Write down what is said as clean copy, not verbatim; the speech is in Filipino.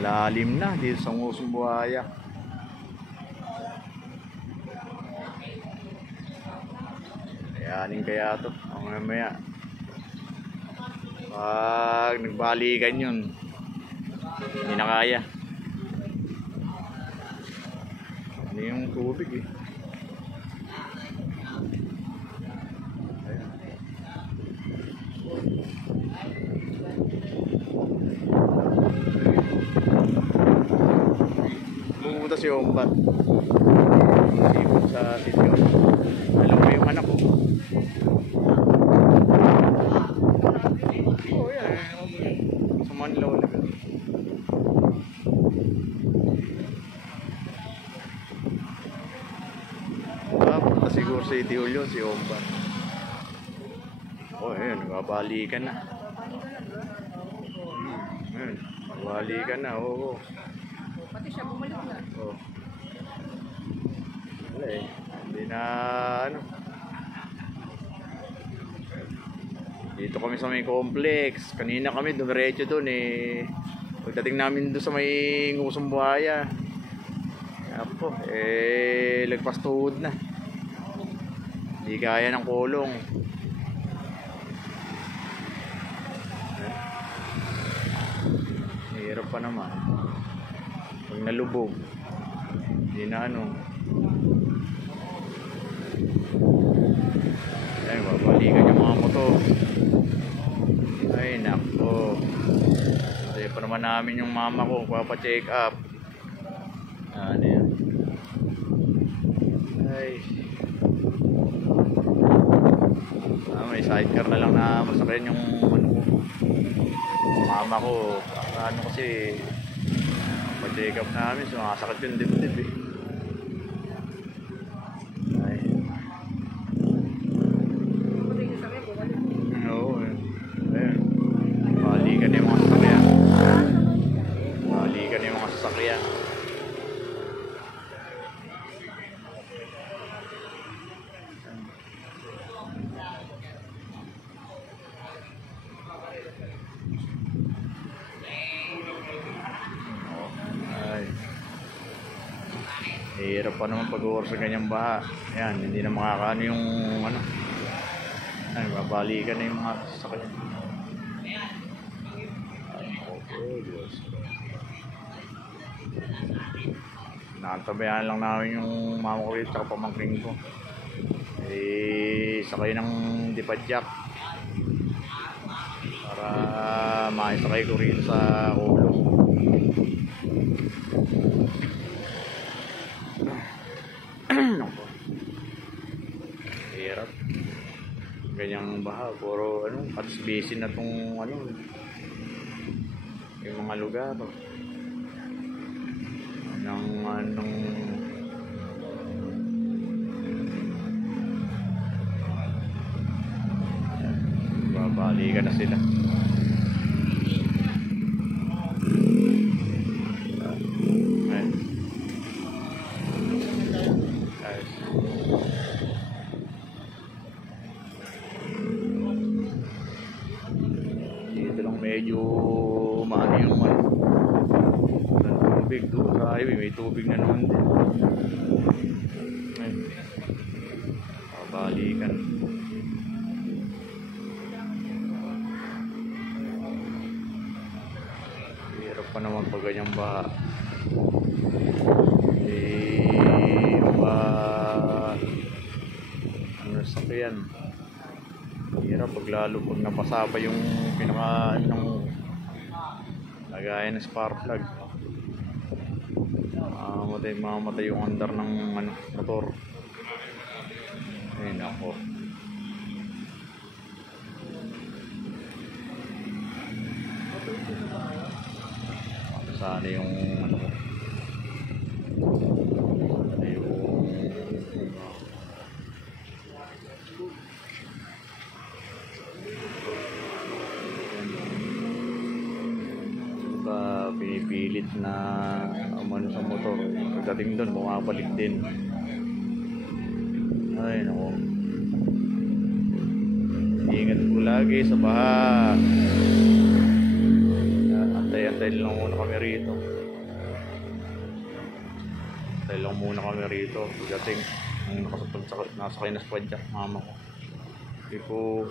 Lalim na dito sa Ngusong Buhaya. Kayanin kaya to mamaya pag nagbalikan yun, hindi na kaya. Ano yung tubig eh. Pumunta si Ombat sa sityo. Alam mo yung anak ko. Oh yan, sa Manlaw na. Punta siguro sa Itiol yun, si Ombat. Oh ayun, nababalikan na. Ayun, nababalikan na, oo. Pati siya bumalik na. Oh. Wala eh. Hindi na ano. Dito kami sa may complex. Kanina kami dumiretso doon eh. Pagdating namin doon sa may Ngusong Buhaya. Apo, lagpas tuhod na. Hindi kaya ng kulong. Hirap pa naman. Pag nalubog, hindi na ano. Ay, babalikan yung mga motor. Ay, nako. Kasi pa naman namin yung mama ko, papacheck up. Ano yan? Ay. May sidecar na lang na masakyan yung ano ko. Mama ko, ano kasi pa-check up namin, sumasakit yung dibdib eh. Ay. Oo eh. Ayun. Balikan na yung mga sasakyan. Balikan na yung mga sasakyan. Hirap pa naman pag-uwar sa ganyang baha. Ayan, hindi na makakaano yung ano. Ay, babalikan na yung mga sasakyan. Oh, Diyos. Nakatabayan lang namin yung mama ko at pamangking ko. Sakay ng dipadyak para maisakay ko rin sa ulo. Hirap ganyang baha, puro ano, atas basin na tong ano, yung mga lugar anong babalikan na sila. Medyo maano yung tubig doon sa highway, may tubig na naman din. Ay, babalikan. Hirap pa naman pag ganyang baha. Ano sakyan? Hirap pag lalo pag napasapa yung pinaka ng lagayan ng spark plug. Mamatay yung andar ng ano, motor. Ay nako. Sana yung ano, pinipilit na umano sa motor. Pagdating doon, bumabalik din. Ay, nako. Ingat po lagi sa baha. Antayan Dahil lang muna kami rito. Dahil lang muna kami rito. Pagdating, nasa kinas pa dyan, mama ko. Ipo.